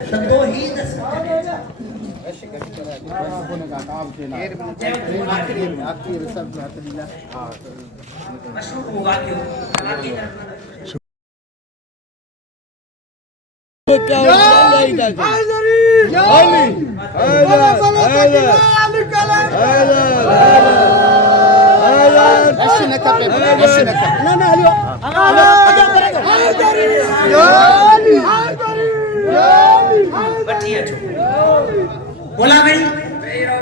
तो ही दस मशहूर वाक्य बोला भाई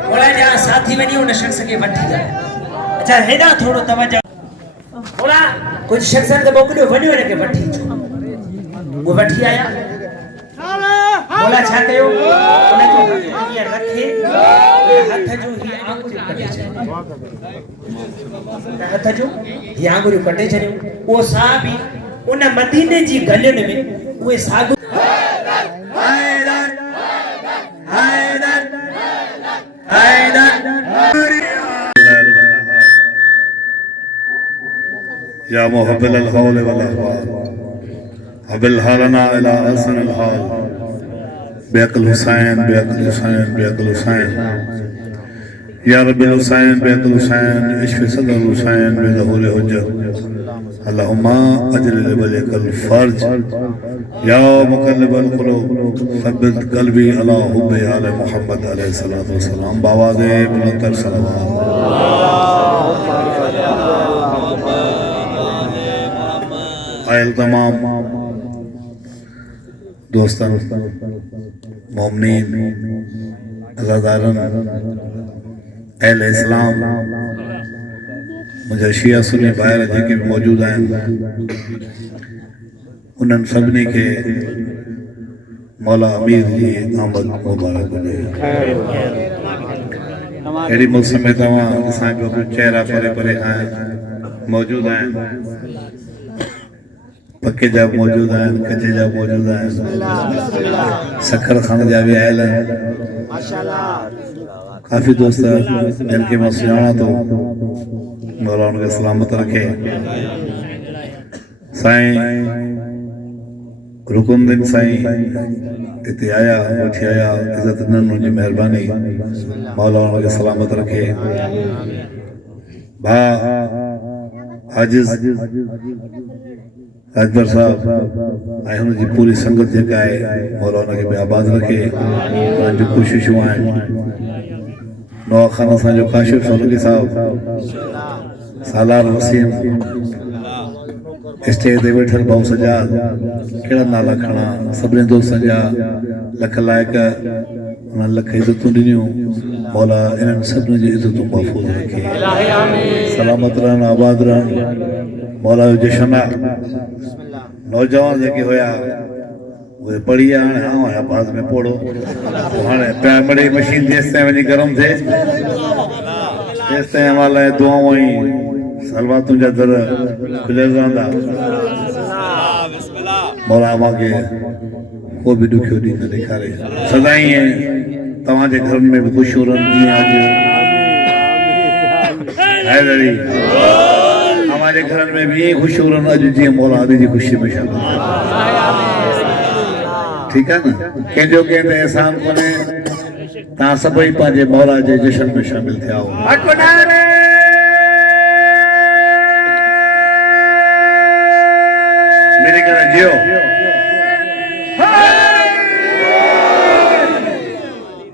बोला जा साथी बनी उन शख्स के वठी जाए अच्छा हेदा थोड़ो तवज्जो बोला कुछ शख्स ने मोकलियो वणियो ने के वठी वो वठी आया बोला छा कयो उन जो ये रखे हथ जो ही आंगुरियो कटे छे हथ जो ही आंगुरियो कटे छे वो साहब उन मदीने जी गलियुनि में उहे साधु या मुहब्बिल al-hawl wal-ahwal हबिल हालना इला हसन al-हाल बेअक्ल हुसैन या रब्बिल हुसैन बेअक्ल हुसैन इश्क़ सदर हुसैन बेज़हूर हुज्जत अल्लाहुम्मा अजलिल वजहकल फर्ज या मुक़ल्लिबल क़ुलूब सब्बित क़ल्बी अला हुब्बि आले मुहम्मद अलैहि सलातो व सलाम बावाज़े बुलंदतर सलावत आयल तमाम दोस्तन मोमिनीन अज़ादारन अहले इस्लाम मुझे शिया सुन्नी भाइर जेके भी मौजूद आहिनि उन्हनि सभिनी खे मौला अमीर जी आमद मुबारक हुजे अहिड़ी मौसम में तव्हां असांजो चेहरा परे परे मौजूद आहिनि पक्के जा मौजूद आहिनि कचे जा मौजूद आहिनि सखर खान जा भी आयल आहिनि काफ़ी दोस्त जिनके मैं सुञाणा थो मौला उनखे सलामत रखे साईं रुकुनदीन साईं हिते आया वठी आया इज़त ॾिननि उनजी महिरबानी मौला उनखे सलामत रखे भाउ हाजिज़ अकबर साहब ऐं हुनजी पूरी संगत जेका आहे मौला उनखे बि आबाद रखे उन्हनि जूं कोशिशूं आहिनि नवा खान असांजो काशिफ सोलंकी साहब सालार वसीम स्टेज ते वेठल भाऊ सजाद कहिड़ा नाला खणा सभिनी दोस्तनि जा लख लाइक़ उन्हनि लख इज़तूं ॾिनियूं मौला इन्हनि सभिनी जी इज़तूं महफ़ूज़ रखे सलामत रहनि आबाद रहनि मौला जो जशन आहे नौजवान जेके हुया उहे पढ़ी विया हाणे आऊं आहियां बाज़ में पोड़ो हाणे प्राइमरी मशीन जेसि ताईं वञी गरम थिए तेसि ताईं अमां लाइ दुआऊं ऐं सलवातुनि जा दर खुलियल रहंदा मौला मूंखे को बि ॾुखियो ॾींहुं न ॾेखारे सदाईं तव्हांजे घरनि में बि ख़ुशियूं रहनि जीअं अॼु हैदरी हमारे घर में भी खुशियूं रहनि अॼु जीअं मौला अॼु जी ख़ुशी में शामिल ठीक है ना कंहिंजो कंहिं ते एहसान कोन्हे तव्हां सभई पंहिंजे मौला जे जशन में शामिल थिया हो मेरे घर जियो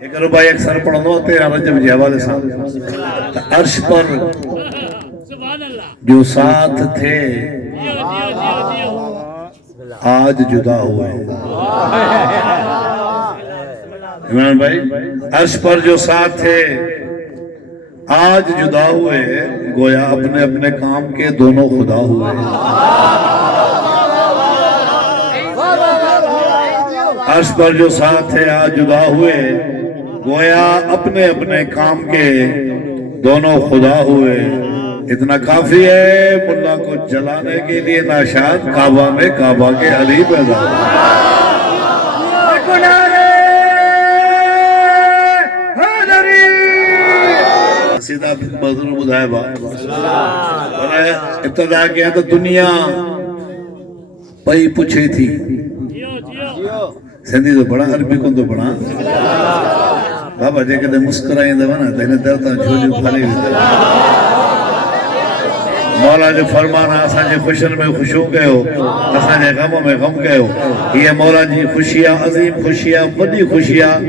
एक रुपया अक्सर पढ़ंदो 13 रजब जे हवाले सां अर्श पर जो साथ थे आज जुदा हुए इमरान भाई अर्श पर जो साथ थे आज जुदा हुए गोया अपने अपने काम के दोनों खुदा हुए अर्श पर जो साथ थे आज जुदा हुए गोया अपने अपने काम के दोनों खुदा हुए इतना काफी है मुल्ला को जलाने के लिए नाशाद काबा में काबा के अली पैदा सीधा मज़ूर बुधाए बा इब्तिदा किया तो दुनिया पई पूछे थी सिंधी तो बड़ा अरबी को तो बड़ा बाबा जे कदे मुस्कुराईंदव न त हिन दर तां झोलियूं खाली वेंदव मौला जो फरमान आहे असांजे ख़ुशियुनि में ख़ुशियूं कयो असांजे ग़म में ग़म कयो हीअ मौला जी ख़ुशी आहे अज़ीम ख़ुशी आहे वॾी ख़ुशी आहे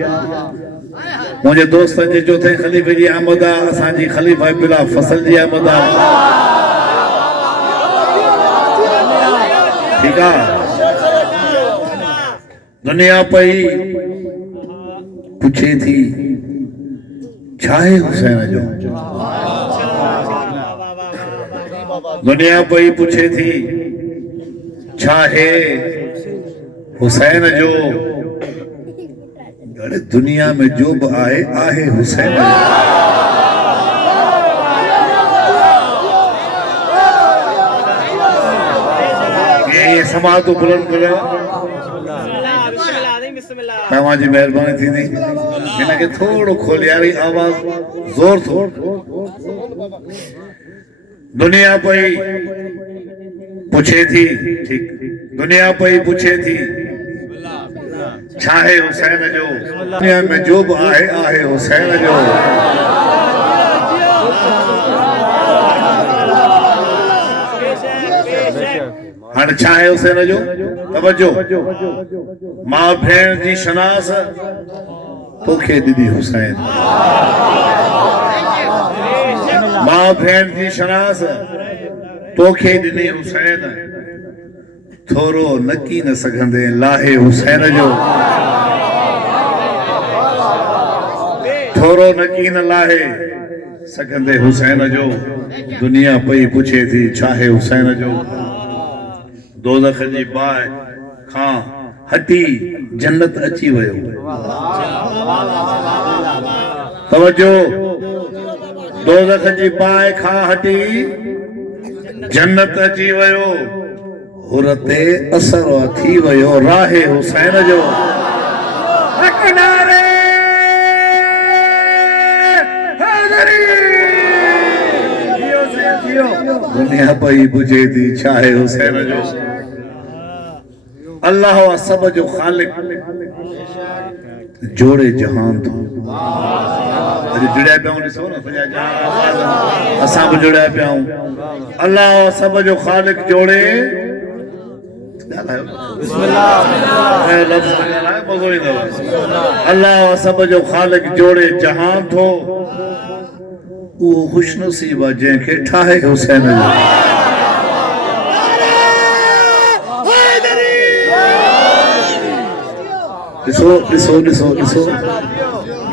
मुंहिंजे दोस्तनि जे चौथे ख़लीफ़े जी आमद आहे असांजी ख़लीफ़ा बिला फसल जी आमद आहे ठीकु आहे दुनिया पई पुछे थी छा आहे हुसैन जो दुनिया पई पुछे थी छा है हुसैन जो अरे दुनिया में जो भी आहे हुसैन ये समाज तो बुलंद करो तव्हांजी महिरबानी थींदी हिनखे थोरो खोलियारी आवाज़ ज़ोर थोरो दुनिया पई पूछे थी ठीक दुनिया पई पूछे थी छा है हुसैन जो दुनिया में जो भी आहे हुसैन जो हाणे छा आहे हुसैन जो तवज्जो मां भेण जी शनास तोखे ॾिनी हुसैन मां भेण जी शनास तोखे ॾिनी हुसैन थोरो नकी न सघंदे लाहे हुसैन जो थोरो नकी न लाहे सघंदे हुसैन जो दुनिया पई पुछे थी छा आहे हुसैन जो दोज़ख जी बाहि खां हटी जन्नत अची वियो तवज्जो दोज़ख जी बाहि खां हटी जन्नत अची वियो हुरते असर थी वियो राहे हुसैन जो दुनिया पई पुछे थी छा आहे हुसैन जो अल्लाह सब जो खालिक जोड़े जहान थो अॼु जुड़िया पिया ॾिसो न सॼा जहान असां बि जुड़िया पिया आहियूं अल्लाह सब जो खालिक जोड़े अल्लाह सब जो खालिक जोड़े जहान थो उहो खुशनसीब आहे जंहिंखे ठाहे हुसैन जो ॾिसो ॾिसो ॾिसो ॾिसो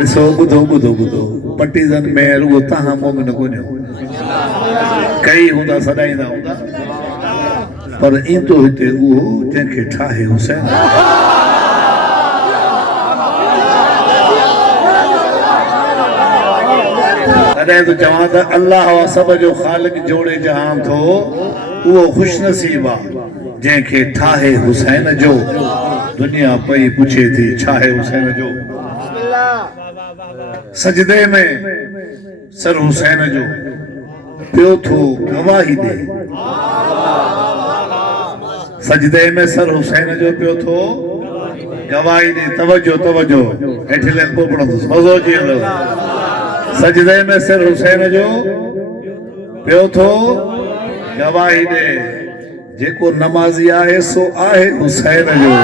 ॾिसो ॿुधो ॿुधो ॿुधो पटीज़न में रुगो तव्हां मोमिन कोन्हियो कई हूंदा सॾाईंदा हूंदा पर ईंदो हिते उहो जंहिंखे ठाहे हुसैन तॾहिं तो चवां त अल्लाह सब जो ख़ालिक जोड़े जहान थो उहो खुशनसीब आहे जंहिंखे ठाहे हुसैन जो दुनिया पई पूछे थी छा आहे हुसैन जो सजदे में सर हुसैन जो पियो थो गवाही दे सजदे में सर हुसैन जो पियो थो गवाही दे तवज्जो तवज्जो हेठि लेन को पढ़ंदुसि मज़ो अची वेंदव सजदे में सर हुसैन जो पियो थो गवाही दे जेको नमाज़ी आहे सो आहे हुसैन जो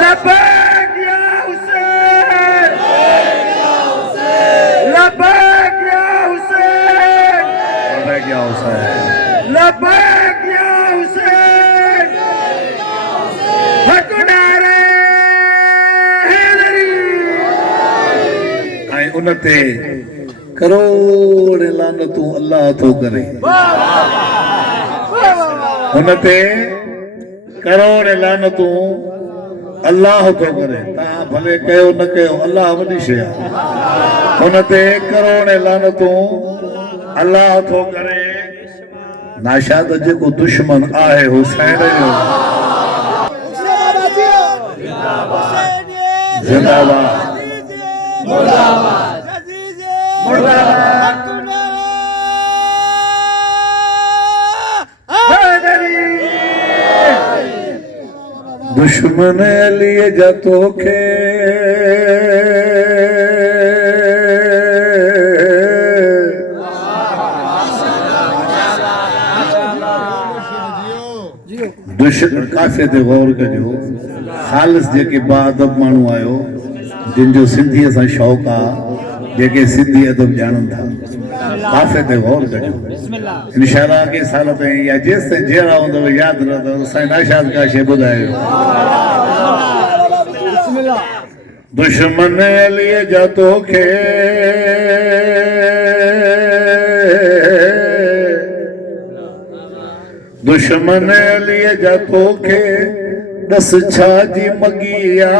लबैक या हुसैन लबैक या हुसैन लबैक या हुसैन लबैक या हुसैन हकदारे हैदरी ऐं उन ते करोड़ लानतूं अल्लाह थो करे उन ते करोड़ लानतूं अल्लाह थो करे तव्हां भले कयो न कयो अल्लाह वॾी शइ आहे उन ते करोड़ लानतूं अल्लाह थो करे नाशाद जेको दुश्मन आहे हुसैन जो जिंदाबाद दुश्मन लिए जा तोखे दुश्मन काफ़े ते गौर कजो ख़ालिस जेके बाअदब माण्हू आयो जिन जो सिंधीअ सां शौक़ु आहे जेके सिंधी अदब ॼाणनि था काफ़े ते गौर कजो इंशाअल्लाह के साल ताईं या जेसि ताईं जहिड़ा हूंदव यादि रहंदव साईं नाशाद का शइ ॿुधायो दुश्मन लिए जा तोखे दुश्मन लिए जा तोखे दस छा जी मगिया